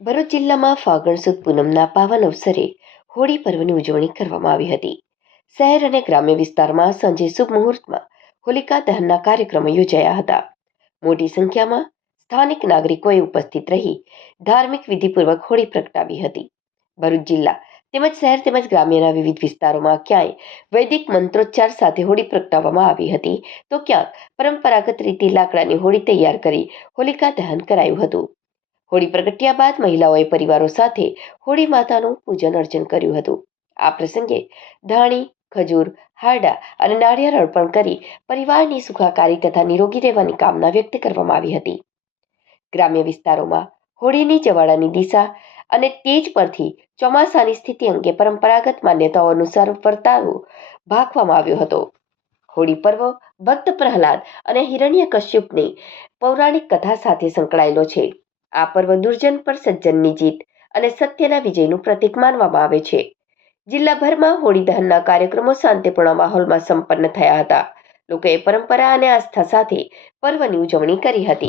ભરૂચ જિલ્લામાં ફાગણ સુદ પૂનમના પાવન અવસરે હોળી પર્વની ઉજવણી કરવામાં આવી હતી. શહેર અને ગ્રામ્ય વિસ્તારમાં સાંજે શુભ મુહૂર્તમાં હોલિકા દહનના કાર્યક્રમો યોજાયા હતા. મોટી સંખ્યામાં સ્થાનિક નાગરિકોએ ઉપસ્થિત રહી ધાર્મિક વિધિપૂર્વક હોળી પ્રગટાવી હતી. ભરૂચ જિલ્લા તેમજ શહેર તેમજ ગ્રામ્યના વિવિધ વિસ્તારોમાં ક્યાંય વૈદિક મંત્રોચ્ચાર સાથે હોળી પ્રગટાવવામાં આવી હતી, તો ક્યાંક પરંપરાગત રીતે લાકડાની હોળી તૈયાર કરી હોલિકા દહન કરાયું હતું. હોળી પ્રગટ્યા બાદ મહિલાઓએ પરિવારો સાથે હોળી માતાનું પૂજન અર્ચન કર્યું હતું. આ પ્રસંગે ધાણી, ખજૂર, હારડા અને નાળિયેર અર્પણ કરી પરિવારની સુખાકારી તથા નિરોગી રહેવાની કામના વ્યક્ત કરવામાં આવી હતી. ગ્રામ્ય વિસ્તારોમાં હોળીની જવાળાની દિશા અને તેજ પરથી ચોમાસાની સ્થિતિ અંગે પરંપરાગત માન્યતાઓ અનુસાર વર્તાવો ભાંકવામાં આવ્યો હતો. હોળી પર્વ ભક્ત પ્રહલાદ અને હિરણ્યકશ્યપની પૌરાણિક કથા સાથે સંકળાયેલો છે. આ પર્વ દુર્જન પર સજ્જનની જીત અને સત્યના વિજયનું પ્રતીક માનવામાં આવે છે. જિલ્લાભરમાં હોળી દહનના કાર્યક્રમો શાંતિપૂર્ણ માહોલમાં સંપન્ન થયા હતા. લોકોએ પરંપરા અને આસ્થા સાથે પર્વની ઉજવણી કરી હતી.